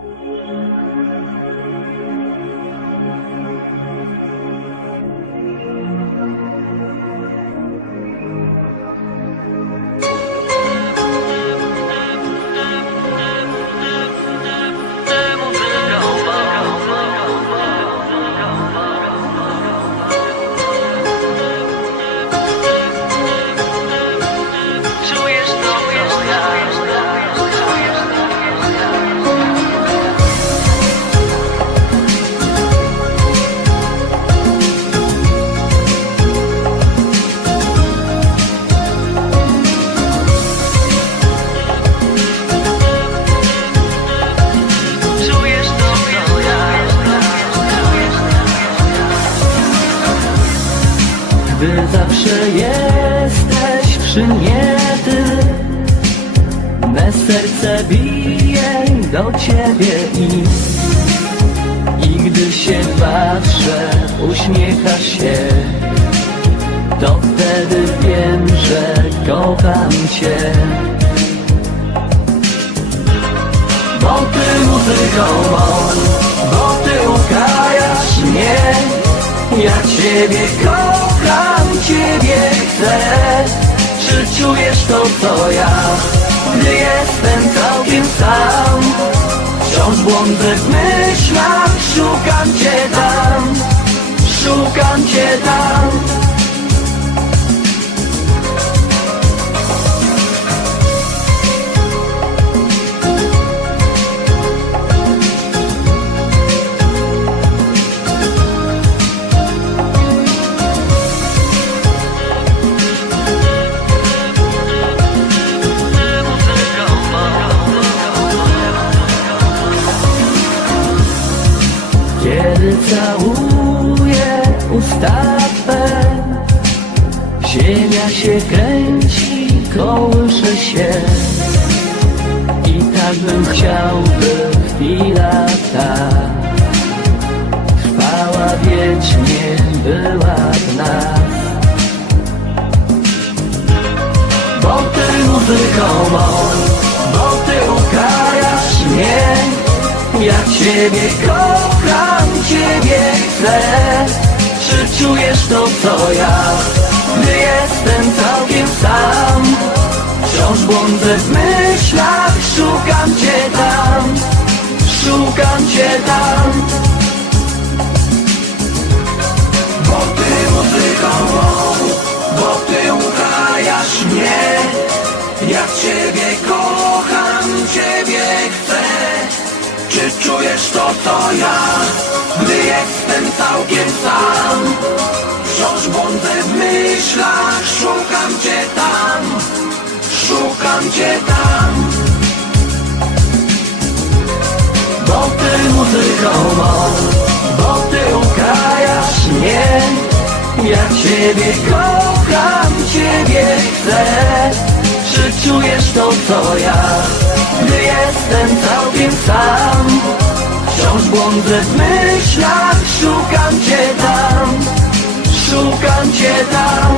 Czujesz zawsze jesteś przy mnie ty. Me serce bije do ciebie i I gdy się patrzę, uśmiechasz się. To wtedy wiem, że kocham cię. Bo ty muzyką mą, bo ty ukajasz mnie. Ja ciebie kocham, gdy jestem całkiem sam Wciąż błądzę w myślach, szukam cię tam Szukam cię tam Twe Ziemia się kręci, kołysze się. I tak bym chciał, by chwila ta Trwała wiecznie, była w nas. Bo Ty muzyką mą, bo Ty ukajasz mnie. Ja Ciebie kocham, Ciebie chcę czujesz to co ja, gdy jestem całkiem sam Wciąż błądzę w myślach, szukam Cię tam Szukam Cię tam Czujesz to co ja, gdy jestem całkiem sam. Wciąż błądzę w myślach, szukam Cię tam Szukam Cię tam. Bo Ty muzyką mą, bo Ty ukajasz mnie. Ja Ciebie kocham, Ciebie chcę. Czy czujesz to co ja, gdy jestem całkiem Błądzę w myślach, szukam Cię tam Szukam Cię tam